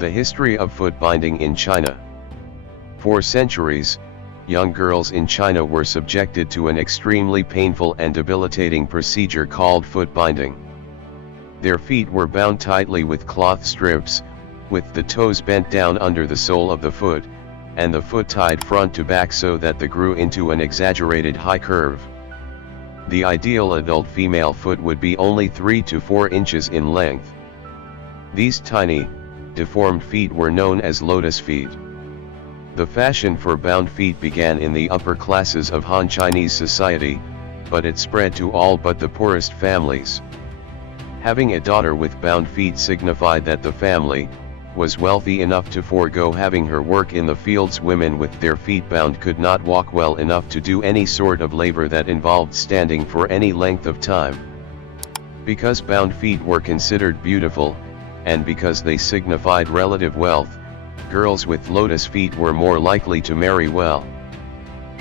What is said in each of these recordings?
The history of foot binding in China. For centuries, young girls in China were subjected to an extremely painful and debilitating procedure called foot binding. Their feet were bound tightly with cloth strips, with the toes bent down under the sole of the foot, and the foot tied front to back so that they grew into an exaggerated high curve. The ideal adult female foot would be only 3 to 4 inches in length. These tiny, deformed feet were known as lotus feet. The fashion for bound feet began in the upper classes of Han Chinese society, but it spread to all but the poorest families. Having a daughter with bound feet signified that the family was wealthy enough to forego having her work in the fields. Women with their feet bound could not walk well enough to do any sort of labor that involved standing for any length of time. Because bound feet were considered beautiful, and because they signified relative wealth, girls with lotus feet were more likely to marry well.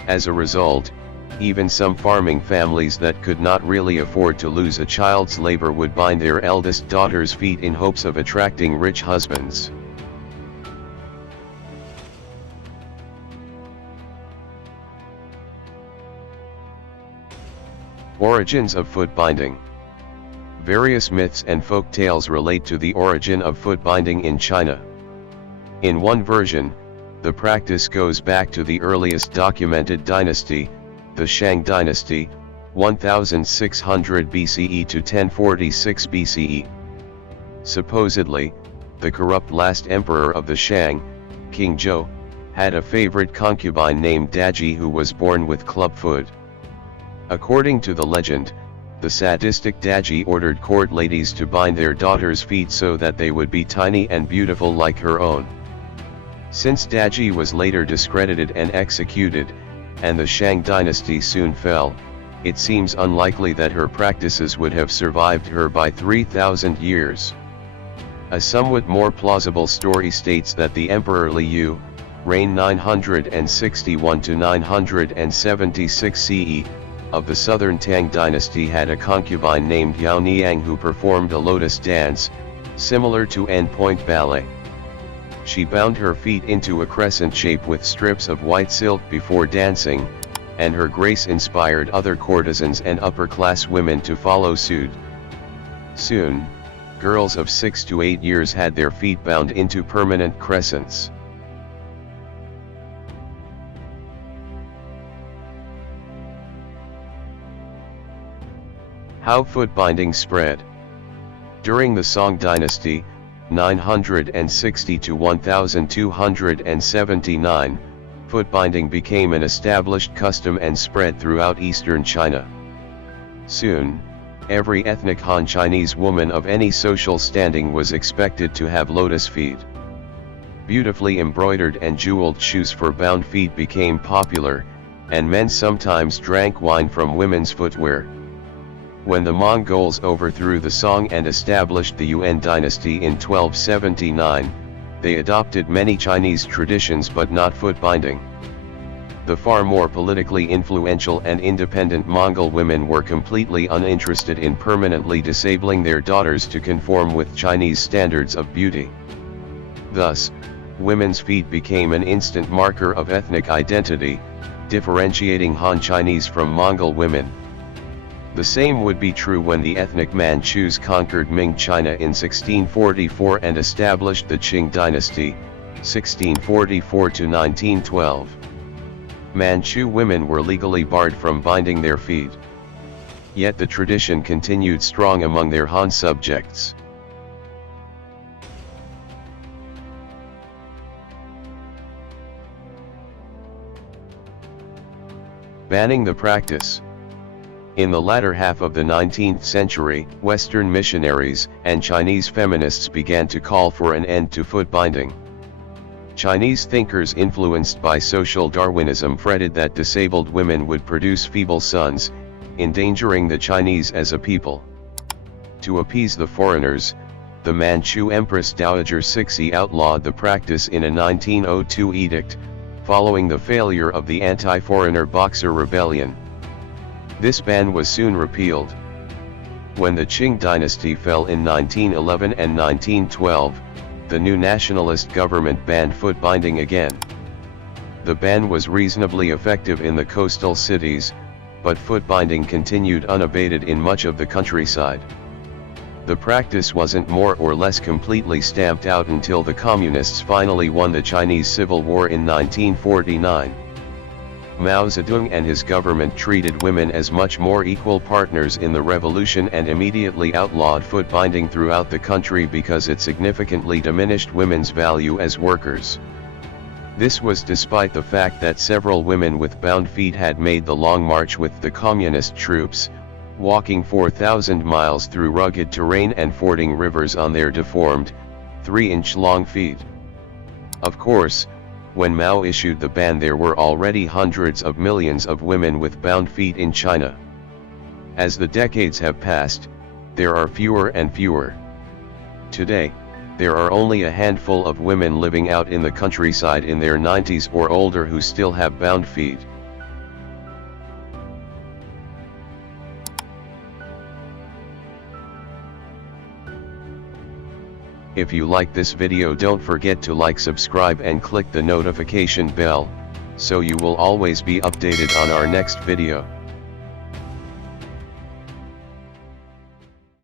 As a result, even some farming families that could not really afford to lose a child's labor would bind their eldest daughter's feet in hopes of attracting rich husbands. Origins of foot binding. Various myths and folk tales relate to the origin of foot binding in China. In one version, the practice goes back to the earliest documented dynasty, the Shang dynasty, 1600 BCE to 1046 BCE. Supposedly, the corrupt last emperor of the Shang, King Zhou, had a favorite concubine named Daji who was born with clubfoot. According to the legend, the sadistic Daji ordered court ladies to bind their daughters' feet so that they would be tiny and beautiful like her own. Since Daji was later discredited and executed, and the Shang dynasty soon fell, it seems unlikely that her practices would have survived her by 3,000 years. A somewhat more plausible story states that the Emperor Liu, reigned 961 to 976 CE, of the southern Tang dynasty had a concubine named Yao Niang who performed a lotus dance, similar to endpoint ballet. She bound her feet into a crescent shape with strips of white silk before dancing, and her grace inspired other courtesans and upper-class women to follow suit. Soon, girls of 6 to 8 years had their feet bound into permanent crescents. How foot binding spread. During the Song dynasty, 960 to 1279, foot binding became an established custom and spread throughout eastern China. Soon, every ethnic Han Chinese woman of any social standing was expected to have lotus feet. Beautifully embroidered and jeweled shoes for bound feet became popular, and men sometimes drank wine from women's footwear. When the Mongols overthrew the Song and established the Yuan dynasty in 1279, they adopted many Chinese traditions but not foot binding. The far more politically influential and independent Mongol women were completely uninterested in permanently disabling their daughters to conform with Chinese standards of beauty. Thus, women's feet became an instant marker of ethnic identity, differentiating Han Chinese from Mongol women. The same would be true when the ethnic Manchus conquered Ming China in 1644 and established the Qing dynasty, 1644 to 1912. Manchu women were legally barred from binding their feet. Yet the tradition continued strong among their Han subjects. Banning the practice. In the latter half of the 19th century, Western missionaries and Chinese feminists began to call for an end to foot binding. Chinese thinkers influenced by social Darwinism fretted that disabled women would produce feeble sons, endangering the Chinese as a people. To appease the foreigners, the Manchu Empress Dowager Cixi outlawed the practice in a 1902 edict, following the failure of the anti-foreigner Boxer Rebellion. This ban was soon repealed. When the Qing dynasty fell in 1911 and 1912, the new nationalist government banned foot binding again. The ban was reasonably effective in the coastal cities, but foot binding continued unabated in much of the countryside. The practice wasn't more or less completely stamped out until the Communists finally won the Chinese Civil War in 1949. Mao Zedong and his government treated women as much more equal partners in the revolution and immediately outlawed foot binding throughout the country because it significantly diminished women's value as workers. This was despite the fact that several women with bound feet had made the long march with the communist troops, walking 4,000 miles through rugged terrain and fording rivers on their deformed, 3-inch-long feet. Of course, when Mao issued the ban, there were already hundreds of millions of women with bound feet in China. As the decades have passed, there are fewer and fewer. Today, there are only a handful of women living out in the countryside in their 90s or older who still have bound feet. If you like this video, don't forget to like, subscribe and click the notification bell, so you will always be updated on our next video.